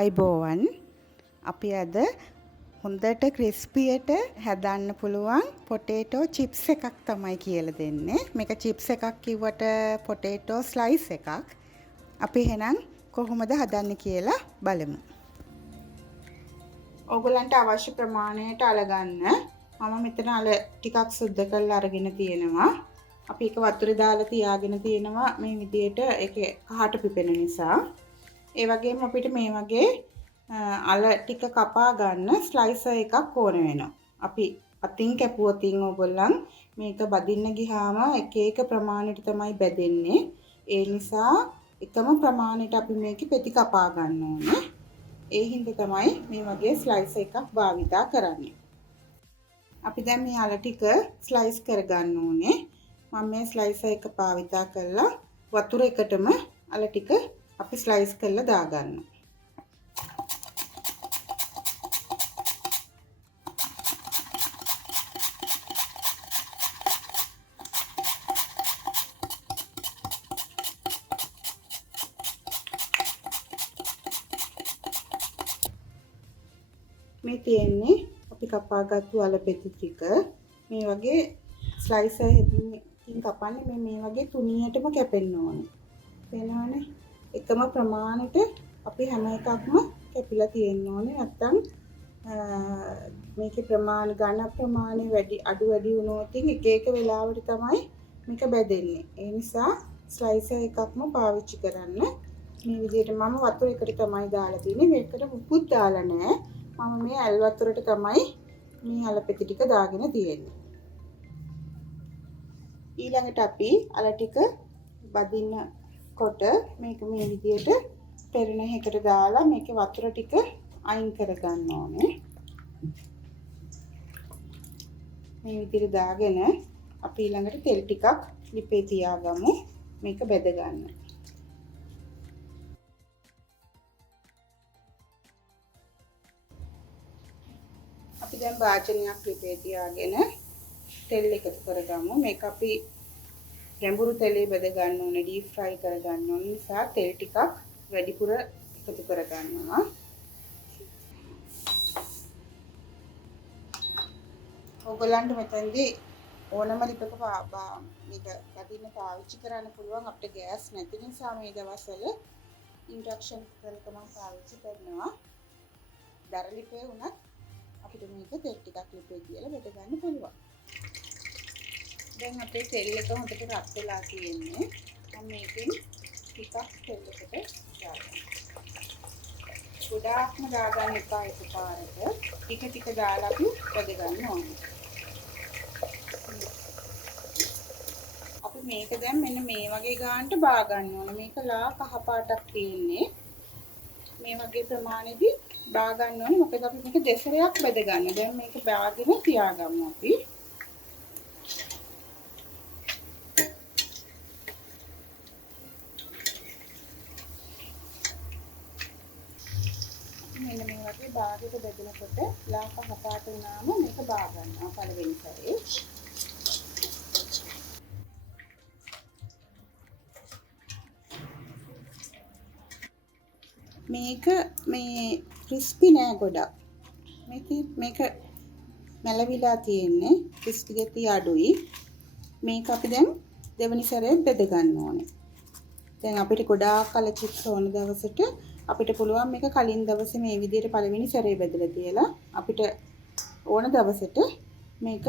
ආයිබෝවන් අපි අද හොඳට ක්‍රිස්පියට හදන්න පුළුවන් පොටේටෝ චිප්ස් එකක් තමයි කියලා දෙන්නේ. මේක චිප්ස් එකක් කිව්වට පොටේටෝ ස්ලයිස් එකක්. අපි එහෙනම් කොහොමද හදන්නේ කියලා බලමු. ඕගොල්ලන්ට අවශ්‍ය ප්‍රමාණයට අල ගන්න. මම මෙතන අල ටිකක් සුද්ධ කරලා අරගෙන තියෙනවා. අපි ඒක වතුරේ දාලා තියාගෙන තියෙනවා මේ විදියට ඒකේ කහට පිපෙන නිසා. ඒ වගේම අපිට මේ වගේ අල ටික කපා ගන්න ස්ලයිසර් එකක් ඕන වෙනවා. අපි අතින් කැපුවොත් ඕගොල්ලන් මේක බදින්න ගියාම එක එක ප්‍රමාණයට තමයි බෙදෙන්නේ. ඒ නිසා එකම ප්‍රමාණයට අපි මේකේ පෙති කපා ගන්න ඕනේ. ඒ හින්දා තමයි මේ වගේ ස්ලයිසර් එකක් භාවිතා කරන්නේ. අපි දැන් මේ අල ටික ස්ලයිස් කරගන්න ඕනේ. මම මේ ස්ලයිසර් එක භාවිතා කරලා වතුර එකටම අල ටික අපි ස්ලයිස් කරලා දාගන්නවා. මේ තියෙන්නේ අපි කපාගත්තු අල පෙති ටික. මේ වගේ ස්ලයිසර් එකකින් කපන්නේ මේ වගේ තුනියටම කැපෙන්න ඕනේ. වෙනවනේ එකම ප්‍රමාණයට අපි හැම එකක්ම කැපිලා තියෙන්න ඕනේ. නැත්තම් මේකේ ඝන ප්‍රමාණය අඩු වැඩි වුණොත් එක එක වෙලාවට තමයි මේක බෙදෙන්නේ. ඒ නිසා ස්ලයිසර් එකක්ම පාවිච්චි කරන්න. මේ විදිහට මම වතුර එකට තමයි දාලා තියෙන්නේ. මේකට උපුත් දාලා නැහැ. මම මේ ඇල් වතුරට තමයි මේ අල පෙති ටික දාගෙන තියෙන්නේ. ඊළඟට අපි අල ටික බදින්නකොට මේක මේ විදිහට පෙරණ එකකට දාලා මේකේ වතුර ටික අයින් කරගන්න ඕනේ. මේ විදිහට දාගෙන අපි ඊළඟට තෙල් ටිකක් ලිපේ තියාගමු මේක බෙද ගන්න. අපි දැන් වාචනයක් ලිපේ තියාගෙන තෙල් එකතු කරගමු. මේක අපි ගැඹුරු තෙලේ බෙද ගන්න ඕනේ, ඩීප් ෆ්‍රයි කර ගන්න ඕනේ නිසා තෙල් ටිකක් වැඩිපුර එකතු කර ගන්නවා. ඔයගොල්ලන්ට මෙතනදී ඕනම ලිපක මේක කදින්න පාවිච්චි කරන්න පුළුවන්. අපිට ගෑස් නැති නිසා මේ දවස්වල ඉන්ඩක්ෂන් කුකර් එක මම පාවිච්චි කරනවා. දර ලිපේ උනත් අපිට මේක තෙල් ටිකක් ලිපේ කියලා බෙද ගන්න පුළුවන්. දැන් අපේ තෙල් එක හොඳට රත් වෙලා තියෙන්නේ. මම මේකෙන් ටිකක් තෙල් එකට දාගන්නවා. ගොඩාක්ම දාගන්න එපා එකපාරට. ටික ටික දාලා අපි බෙද ගන්න ඕනේ. අපි මේක දැන් මෙන්න මේ වගේ ගානට බා ගන්න ඕනේ. මේක ලා කහ පාටක් තියෙන්නේ. මේ වගේ ප්‍රමාණෙදී බා ගන්න ඕනේ. මොකද අපි මේක දෙසරයක් බෙද ගන්න. දැන් මේක බාගෙන තියාගමු අපි. මෙන්න මේ වගේ බාගෙට බෙදනකොට ලා කහ පාට වුණාම මේක බා ගන්නවා පළවෙනි සැරේ. මේක මේ ක්‍රිස්පි නෑ ගොඩක්. මේක මැලවිලා තියෙන්නේ. ක්‍රිස්පි ගතිය අඩුයි. මේක අපි දැන් දෙවෙනි සැරේ බෙද ගන්න ඕනේ. දැන් අපිට ගොඩාක් කල චිප්ස් ඕන දවසට අපිට පුළුවන් මේක කලින් දවසේ මේ විදිහට පළවෙනි සැරේ බෙදලා තියලා අපිට ඕන දවසට මේක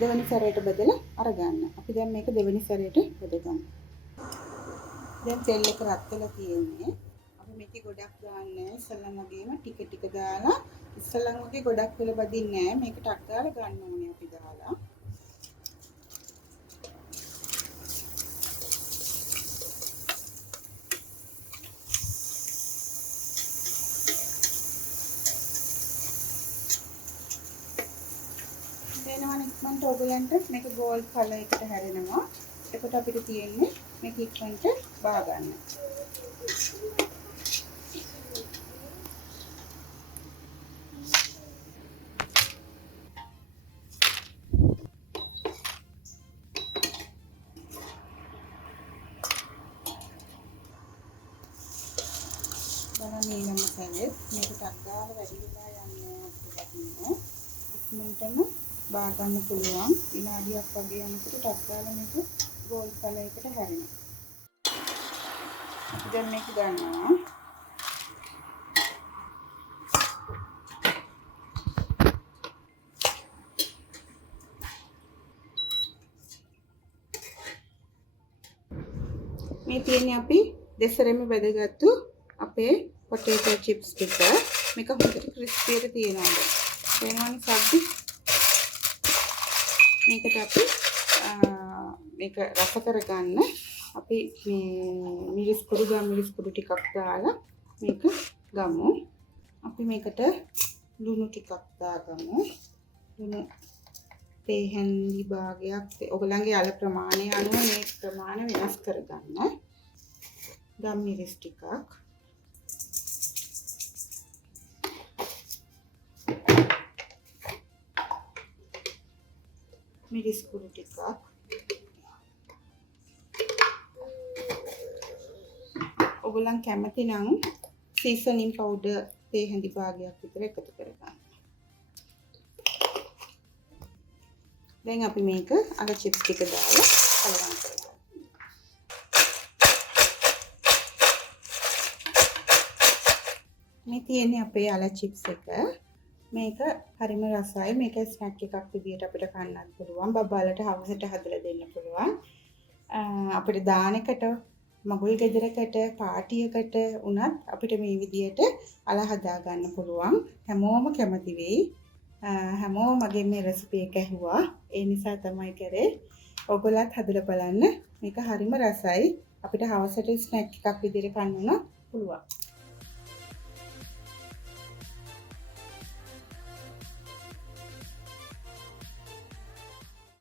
දෙවෙනි සැරේට බෙදලා අරගන්න. අපි දැන් මේක දෙවෙනි සැරේට බෙදගමු. දැන් තෙල් එක රත් වෙලා තියෙන්නේ. අපි මේක ගොඩක් දාන්නේ ඉස්සල්ලාම වගේම ටික ටික දාලා ඉස්සල්ලාම වගේ ගොඩක් වෙලා බදින්නේ නැහැ. මේක ටක් ගාලා ගන්න ඕනේ අපි දාලා. දෙනවනේ ඉක්මනට ඔයගලන්ට මේක ගෝල්ඩ් කලර් එකට හැරෙනවා. එතකොට අපිට තියෙන්නේ මේක ඉක්මනට බා ගන්න. බලන්න ඊළඟ ගාලා වැඩි වෙලා යන්නේ ටිකක් නේ. ඉක්මනටම බා ගන්න පුළුවන්. විනාඩියක් වගේ යනකොට ටක් ගාලා මේක ගෝල් කලයකට හැරෙනවා. අපි දැන් මේක ගන්නවා. මේ තියෙන්නේ අපි දෙසරෙම බෙදගත්තු අපේ potato chips ටික. මේක හොඳට ක්‍රිස්පියට තියෙනවා. වෙනවනේ සද්ද. මේකට අපි මේක රස කරගන්න අපි මේ මිරිස් කුඩු ටිකක් දාලා මේක ගමු. අපි මේකට ලුණු ටිකක් දාගමු. ලුණු තේ හැන්දි භාගයක් ඔයගලන්ගේ අල ප්‍රමාණය අනුව මේ ප්‍රමාණය වෙනස් කරගන්න. ගම් මිරිස් ටිකක්. මිරිස් කුඩු ටිකක්. ඔයගලන් කැමති නම් සීසනින් පවුඩර් තේ හැඳි භාගයක් විතර එකතු කරගන්න. දැන් අපි මේක අර චිප්ස් ටික දාලා කලවම් කරගන්න. මේ තියෙන්නේ අපේ අල චිප්ස් එක. මේක හරිම රසයි. මේක ස්නැක් එකක් විදියට අපිට කන්නත් පුළුවන්. බබාලට හවසට හදලා දෙන්න පුළුවන්. අපිට දානෙකට මගුල් ගෙදරකට පාටියකට උනත් අපිට මේ විදියට අල හදා ගන්න පුළුවන්. හැමෝම කැමති වෙයි. හැමෝම මගේ මේ රෙසිපි එක ඇහුවා. ඒ නිසා තමයි කරේ. ඔයගොල්ලත් හදලා බලන්න. මේක හරිම රසයි. අපිට හවසට ස්නැක් එකක් විදියට කන්න පුළුවන්.